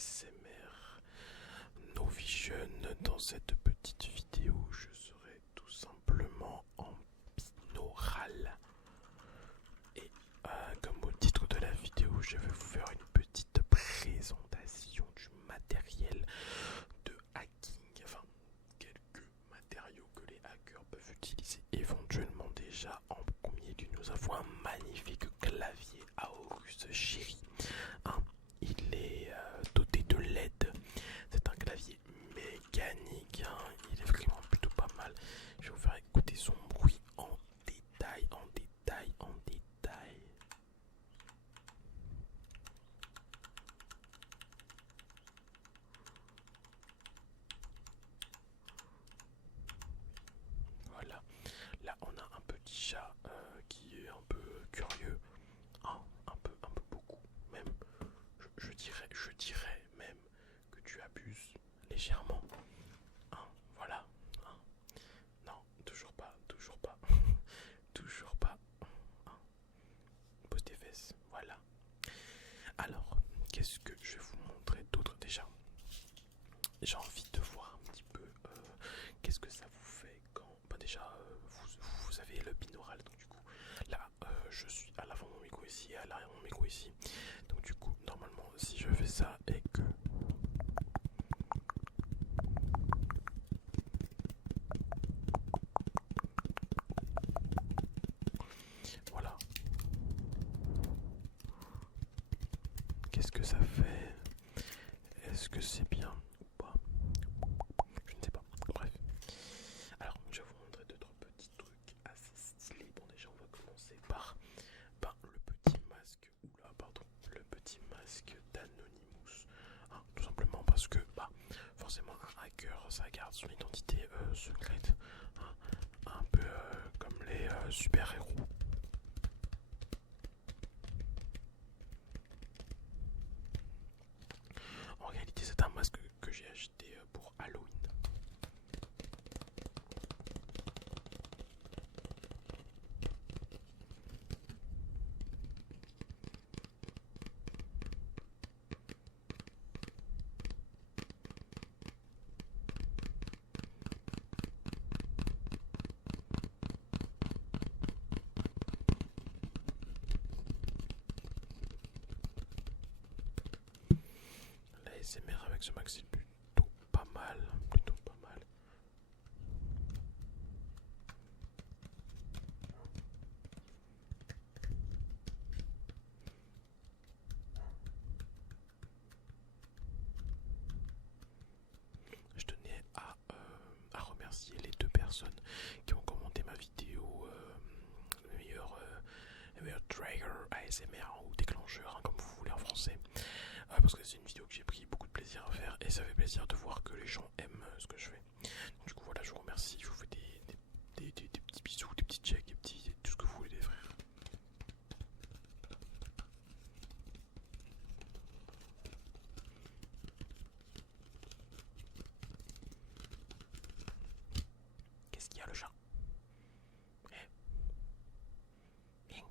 ASMR Novision. Dans cette petite vidéo, je serai tout simplement en binaural. Et comme au titre de la vidéo, je vais vous faire une petite présentation du matériel de hacking. Enfin, quelques matériaux que les hackers peuvent utiliser éventuellement. Déjà, en premier lieu, nous avons un magnifique clavier Aorus Cherry. Il est doté de LED. C'est un clavier mécanique. Il est vraiment plutôt pas mal. Je vais vous faire écouter son bruit en détail, en détail, en détail. Voilà. Là, on a un petit chat qui est un peu curieux. Un peu beaucoup. Même, je dirais même que tu abuses légèrement. Voilà. Non, toujours pas, toujours pas. Toujours pas. Pose tes fesses, voilà. Alors, qu'est-ce que je vais vous montrer d'autre déjà? J'ai envie de voir un petit peu qu'est-ce que ça vous fait quand... déjà, vous avez le binaural, donc du coup, là, je suis à l'avant de mon micro ici et à l'arrière de mon micro ici. Donc du coup, normalement, si je fais ça et que... Voilà. Qu'est-ce que ça fait? Est-ce que c'est bien ou pas? Je ne sais pas. Bref. Alors, je vais vous montrer deux, trois petits trucs assez stylés. Bon, déjà, on va commencer par le petit masque. Oula, pardon. Le petit masque d'Anonymous. Tout simplement parce que, forcément, un hacker, ça garde son identité secrète. Un peu comme les super-héros. En réalité, c'est un masque que j'ai acheté pour Halloween. La SMR avec ce masque, c'est plutôt pas mal. Plutôt pas mal. Je tenais à remercier les deux personnes qui ont commenté ma vidéo, le meilleur trigger ASMR ou déclencheur, comme vous voulez en français, parce que c'est une vidéo que j'ai pris beaucoup de plaisir à faire et ça fait plaisir de voir que les gens aiment ce que je fais. Donc, du coup voilà, je vous remercie, je vous fais des petits bisous, des petits checks, tout ce que vous voulez les frères. Qu'est-ce qu'il y a le chat? Viens.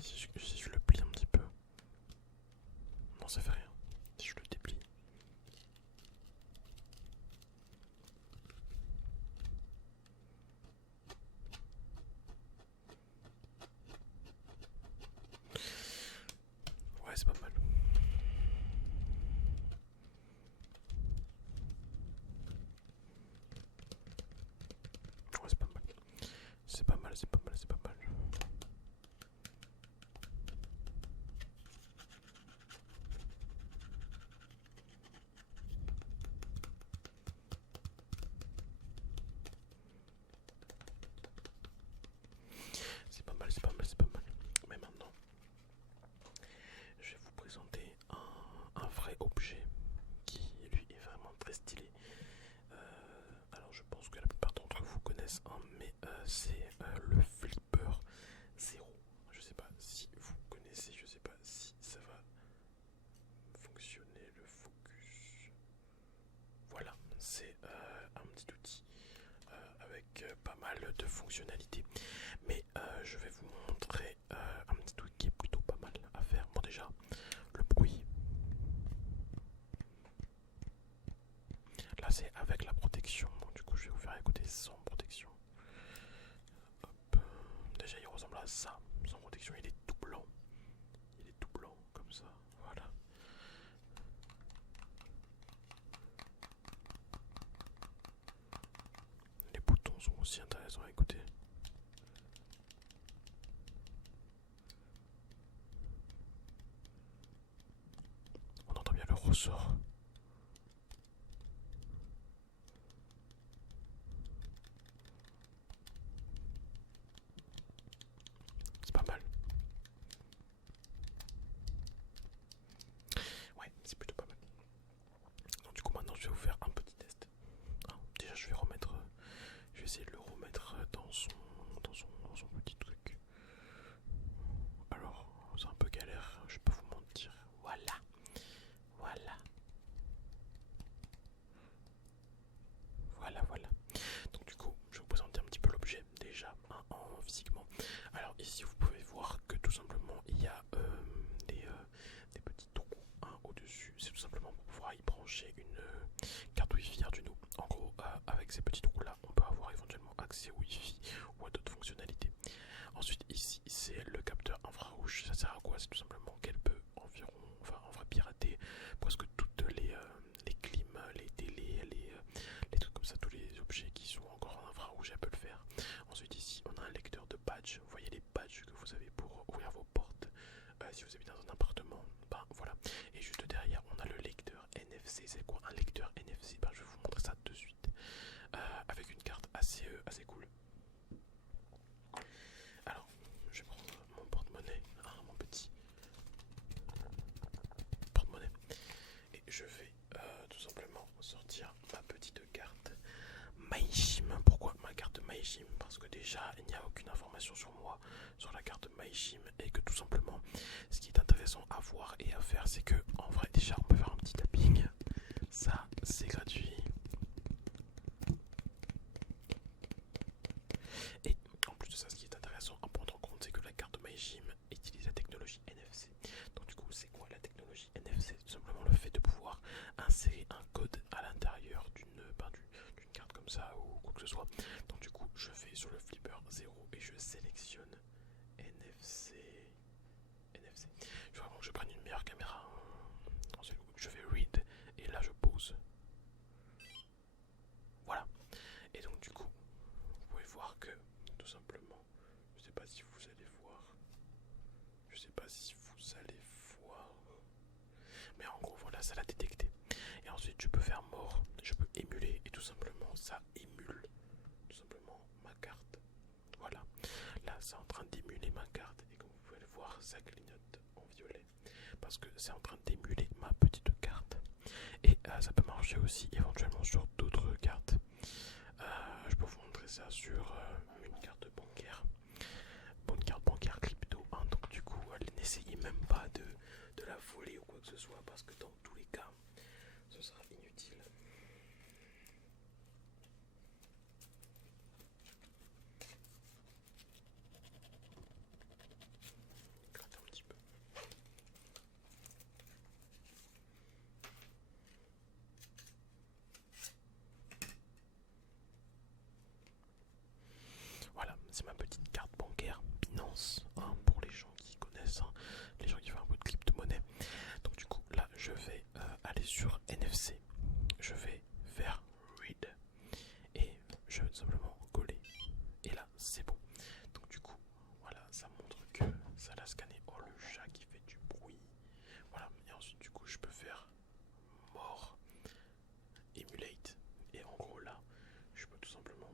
Si je le plie un petit peu. Non, ça fait rien. Si je le déplie. Ouais, c'est pas mal. Ouais, c'est pas mal. C'est pas mal, c'est pas mal, c'est pas mal. C'est pas mal, c'est pas mal, c'est pas mal. Mais maintenant, je vais vous présenter un vrai objet qui, lui, est vraiment très stylé. Alors, je pense que la plupart d'entre vous connaissent, mais c'est le Flipper Zero. Je sais pas si vous connaissez, je sais pas si ça va fonctionner le focus. Voilà, c'est un de fonctionnalités. Mais je vais vous montrer un petit truc qui est plutôt pas mal à faire. Bon, déjà, le bruit. Là, c'est avec la protection. Donc, du coup, je vais vous faire écouter sans protection. Hop. Déjà, il ressemble à ça. Sans protection, il est tout blanc. Il est tout blanc, comme ça. Voilà. Les boutons sont aussi intéressants à écouter. On entend bien le ressort. C'est pas mal. Ouais, c'est plutôt pas mal. Donc du coup maintenant je vais vous faire un petit test. Déjà je vais remettre, je vais essayer de le remettre dans son petit truc. Alors c'est un peu galère, je vais pas vous mentir. Voilà, voilà, voilà. Donc du coup je vais vous présenter un petit peu l'objet déjà physiquement. Alors ici vous pouvez voir que tout simplement il y a des petits trous au-dessus. C'est tout simplement pour pouvoir y brancher une carte Wi-Fi Arduino. En gros, avec ces petits trous là, on peut avoir éventuellement accès au Wi-Fi ou à d'autres fonctionnalités. Ensuite, ici, c'est le capteur infrarouge. Ça sert à quoi? C'est tout simplement qu'elle peut environ, enfin, en vrai, pirater presque toutes les clims, les télés, les trucs comme ça, tous les objets qui sont encore en infrarouge, elle peut le faire. Ensuite, ici, on a un lecteur de badge. Vous voyez les badges que vous avez pour ouvrir vos portes. Si vous habitez dans un appartement, ben voilà. Et juste derrière, on a le lecteur NFC. C'est quoi un lecteur NFC? Ben, je vais vous montrer ça de suite. Avec une carte assez cool. Alors, je vais prendre mon porte-monnaie, mon petit porte-monnaie. Et je vais tout simplement sortir ma petite carte MyShim. Pourquoi ma carte MyShim? Parce que déjà, il n'y a aucune information sur moi sur la carte MyShim. Et que tout simplement, ce qui est intéressant à voir et à faire, c'est que en vrai, déjà, on peut faire un petit tapping. Ça, c'est gratuit. Et en plus de ça, ce qui est intéressant à prendre en compte, c'est que la carte MyShim utilise la technologie NFC. Donc du coup, c'est quoi la technologie NFC? Tout simplement le fait de pouvoir insérer un code à l'intérieur d'une carte comme ça ou quoi que ce soit. Donc du coup, je vais sur le flipper 0 et je sélectionne NFC. NFC. Je veux vraiment que je prenne une meilleure caméra. Je fais read et là je pose. Voilà. Et donc du coup, vous pouvez voir que tout simplement, je sais pas si vous allez voir. Je sais pas si vous allez voir. Mais en gros, voilà, ça l'a détecté. Et ensuite, je peux faire mort. Je peux émuler. Et tout simplement, ça émule tout simplement ma carte. Voilà. Là, c'est en train d'émuler ma carte. Et comme vous pouvez le voir, ça clignote en violet. Parce que c'est en train d'émuler ma petite carte. Et ça peut marcher aussi éventuellement sur d'autres cartes. Je peux vous montrer ça sur une carte bancaire. Bonne carte bancaire crypto. Donc du coup, n'essayez même pas de la voler ou quoi que ce soit. Parce que dans tous les cas, ce sera inutile. Gratte un petit peu. Voilà, c'est ma petite carte bancaire Binance, pour les gens qui connaissent, les gens qui font un peu de crypto-monnaie. Donc du coup, là, je vais aller sur NFC. Je vais faire read et je vais tout simplement coller. Et là, c'est bon. Donc du coup, voilà, ça montre que ça l'a scanné. Oh, le chat qui fait du bruit. Voilà, et ensuite du coup, je peux faire mort, emulate. Et en gros là, je peux tout simplement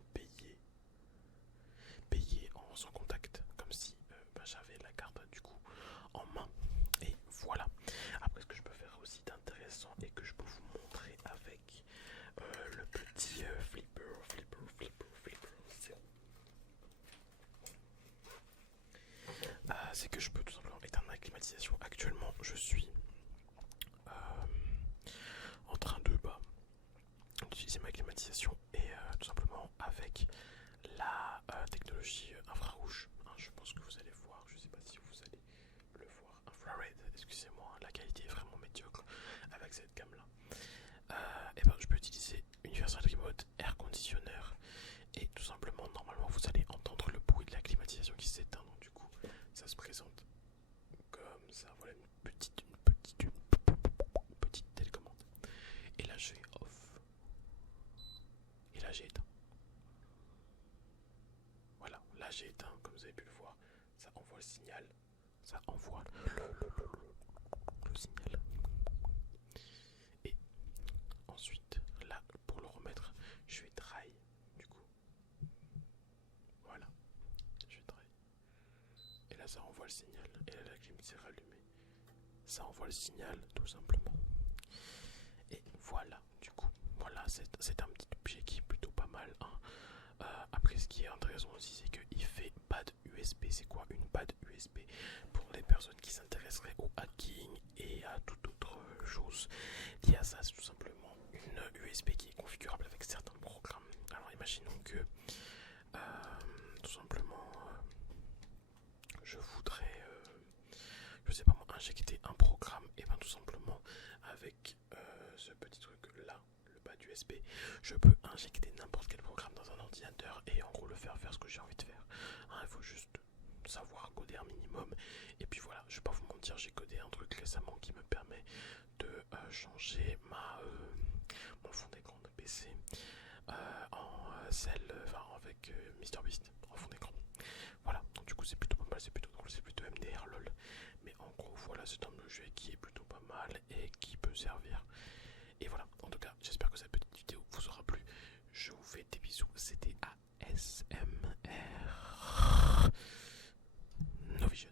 payer en sans contact, comme si j'avais la carte du coup en main. Et voilà. Après, ce que je peux faire aussi d'intéressant et que je peux vous montrer avec le petit flipper 0, c'est que je peux tout simplement éteindre ma climatisation. Actuellement, je suis en train d'utiliser ma climatisation et tout simplement avec envoie le signal. Et là, la clim s'est rallumée. Ça envoie le signal, tout simplement. Et voilà, du coup, voilà, c'est un petit objet qui est plutôt pas mal. Hein. Après, ce qui est intéressant aussi, c'est qu'il fait pad USB. C'est quoi une pad USB? Pour les personnes qui s'intéresseraient au hacking et à toute autre chose liée à ça, c'est tout simplement une USB qui est configurable avec certains programmes. Alors, imaginons que tout simplement, je voudrais, je sais pas moi, injecter un programme, et bien tout simplement avec ce petit truc là, le pad USB, je peux injecter n'importe quel programme dans un ordinateur et en gros le faire ce que j'ai envie de faire. Hein, il faut juste savoir coder un minimum. Et puis voilà, je vais pas vous mentir, j'ai codé un truc récemment qui me permet de changer mon fond d'écran de PC en celle, avec MrBeast en fond d'écran. Voilà, donc du coup c'est plutôt pas mal, c'est plutôt drôle, c'est plutôt MDR lol. Mais en gros voilà, c'est un objet qui est plutôt pas mal et qui peut servir. Et voilà, en tout cas, j'espère que cette petite vidéo vous aura plu. Je vous fais des bisous, c'était ASMR Novision.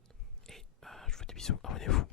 Et je vous fais des bisous, abonnez-vous.